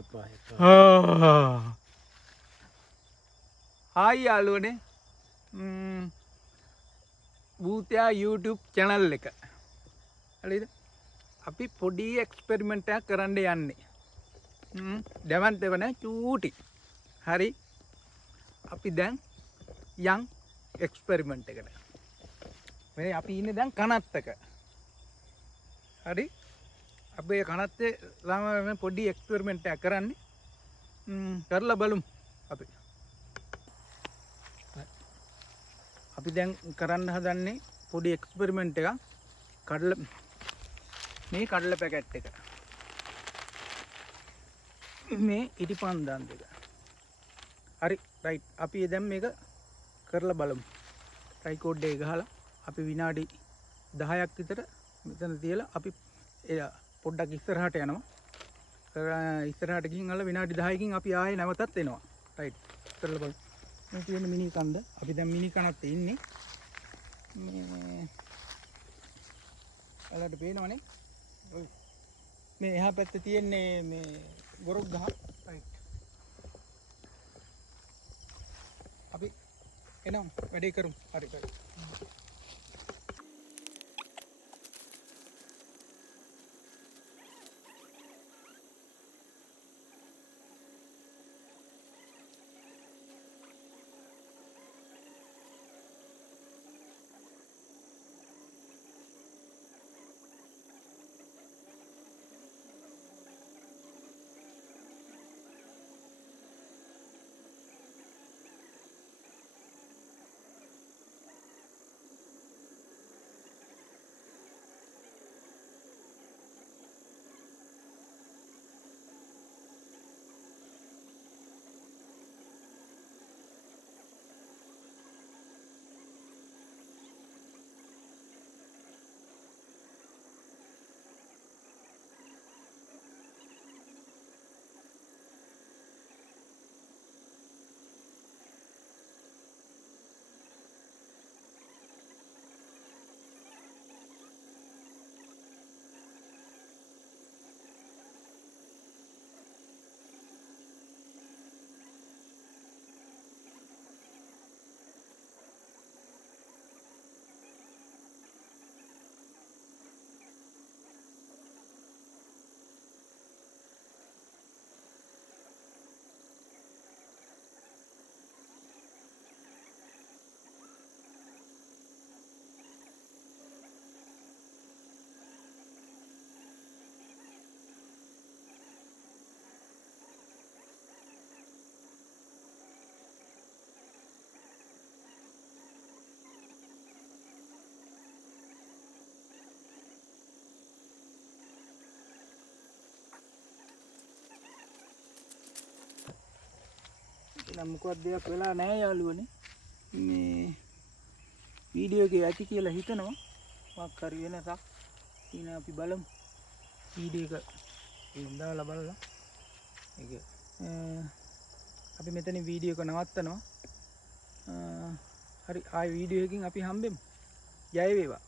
එපා. හායි යාළුවනේ. භූතයා YouTube channel එක. හරිද? අපි පොඩි එක්ස්පෙරිමන්ට් එකක් කරන්න යන්නේ. දැවන් දෙවන චූටි. හරි. අපි දැන් යන් එක්ස්පෙරිමන්ට් එකට. මේ අපි ඉන්නේ දැන් කනත්තක. හරි. අපේ කනත්තේ ළම පොඩි එක්ස්පෙරිමන්ට් එකක් කරන්නේ. කරලා බලමු අපි. අපි දැන් කරන්න හදන්නේ පොඩි එක්ස්පෙරිමන්ට් එකක්. මේ කඩල පැකට් එක. මේ ඉටිපන්දම් දෙක. හරි රයිට්. අපි දැන් මේක කරලා බලමු. ට්‍රයිකෝඩ් එක ගහලා අපි විනාඩි 10ක් විතර මෙතන තියලා අපි පොඩ්ඩක් ඉස්සරහට යනවා. ඉස්සරහට ගිහින් අල්ල විනාඩි 10කින් අපි ආයේ නැවතත් එනවා. රයිට්. කරලා බලමු. මේ තියෙන මිනි කන්ද. අපි දැන් මිනි කනත් ඉන්නේ. මේ ඔයාලට පේනවනේ. මේ එහා පැත්තේ තියෙන්නේ මේ ගොරොක් ගහ. රයිට්. අපි එනම් වැඩේ කරමු. හරි හරි. මොකක්ද දෙයක් වෙලා නැහැ යාළුවනේ. මේ වීඩියෝ එකේ ඇති කියලා හිතනවා. මොකක් හරි වෙනසක් ඉතින් අපි බලමු. වීඩියෝ එක දාලා බලලා. ඒක අපි මෙතන වීඩියෝ එක නවත්තනවා. හරි ආයි වීඩියෝ එකකින් අපි හම්බෙමු. ජය වේවා.